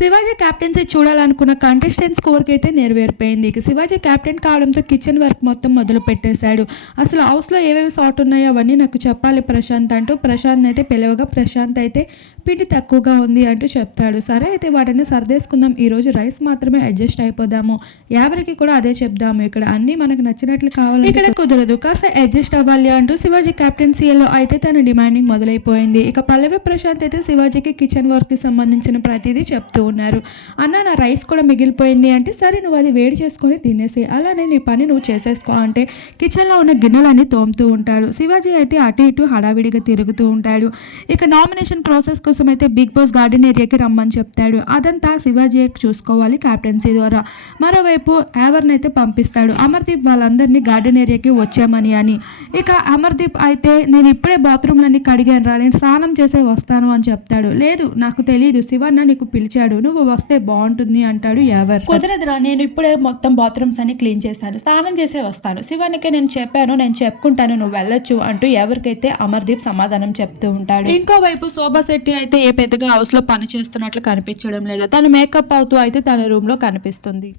Shivaji captaincy చూడాలనుకున్న contestants కోరిక అయితే నెరవేరిపోయింది. ఇక శివాజీ క్యాప్టెన్ కావడంతో కిచెన్ వర్క్ మొత్తం మొదలు పెట్టేశాడు. అసలు హౌస్లో ఏవేవి సాట్ ఉన్నాయో అవన్నీ నాకు చెప్పాలి ప్రశాంత్ అంటూ ప్రశాంత్ అయితే పిలవగా ప్రశాంత్ అయితే పిండి తక్కువగా ఉంది అంటూ చెప్తాడు. సరే అయితే వాటిని సర్దేసుకుందాం. ఈరోజు రైస్ మాత్రమే అడ్జస్ట్ అయిపోదాము. ఎవరికి కూడా అదే చెప్దాము. ఇక్కడ అన్నీ మనకు నచ్చినట్లు కావాలి ఇక్కడ కుదరదు. కాస్త అడ్జస్ట్ అవ్వాలి అంటూ శివాజీ క్యాప్టెన్సీలో అయితే తన డిమాండింగ్ మొదలైపోయింది. ఇక పల్లవి ప్రశాంత్ అయితే శివాజీకి కిచెన్ వర్క్కి సంబంధించిన ప్రతిదీ చెప్తూ ఉన్నారు. అన్న నా రైస్ కూడా మిగిలిపోయింది అంటే సరే నువ్వు అది వేడి చేసుకొని తినేసి అలానే నీ పని నువ్వు చేసేసుకో. అంటే కిచెన్లో ఉన్న గిన్నెలన్నీ తోముతూ ఉంటాడు. శివాజీ అయితే అటు ఇటు హడావిడిగా తిరుగుతూ ఉంటాడు. ఇక నామినేషన్ ప్రాసెస్ కోసం అయితే బిగ్ బాస్ గార్డెన్ ఏరియాకి రమ్మని చెప్తాడు. అదంతా శివాజీ చూసుకోవాలి క్యాప్టెన్సీ ద్వారా. మరోవైపు యావర్ని అయితే పంపిస్తాడు? అమర్దీప్ వాళ్ళందరినీ గార్డెన్ ఏరియాకి వచ్చామని అని. ఇక అమర్దీప్ అయితే నేను ఇప్పుడే బాత్రూమ్లన్నీ కడిగాను రా నేను స్నానం చేసే వస్తాను అని చెప్తాడు. లేదు నాకు తెలియదు శివన్న నీకు పిలిచాడు. నువ్వు వస్తే బాగుంటుంది అంటాడు యావర్ కుదరదురా నేను ఇప్పుడే మొత్తం బాత్రూమ్స్ అన్ని క్లీన్ చేస్తాను స్నానం చేసే వస్తాను. శివానికి నేను చెప్పాను నేను చెప్పుకుంటాను నువ్వు వెళ్ళొచ్చు అంటూ ఎవరికైతే అమర్దీప్ సమాధానం చెప్తూ ఉంటాడు. ఇంకోవైపు శోభా శెట్టి అయితే ఏ పెద్దగా హౌస్లో పని చేస్తున్నట్లు కనిపించడం లేదు. తను మేకప్ అవుతూ అయితే తన రూమ్లో కనిపిస్తుంది.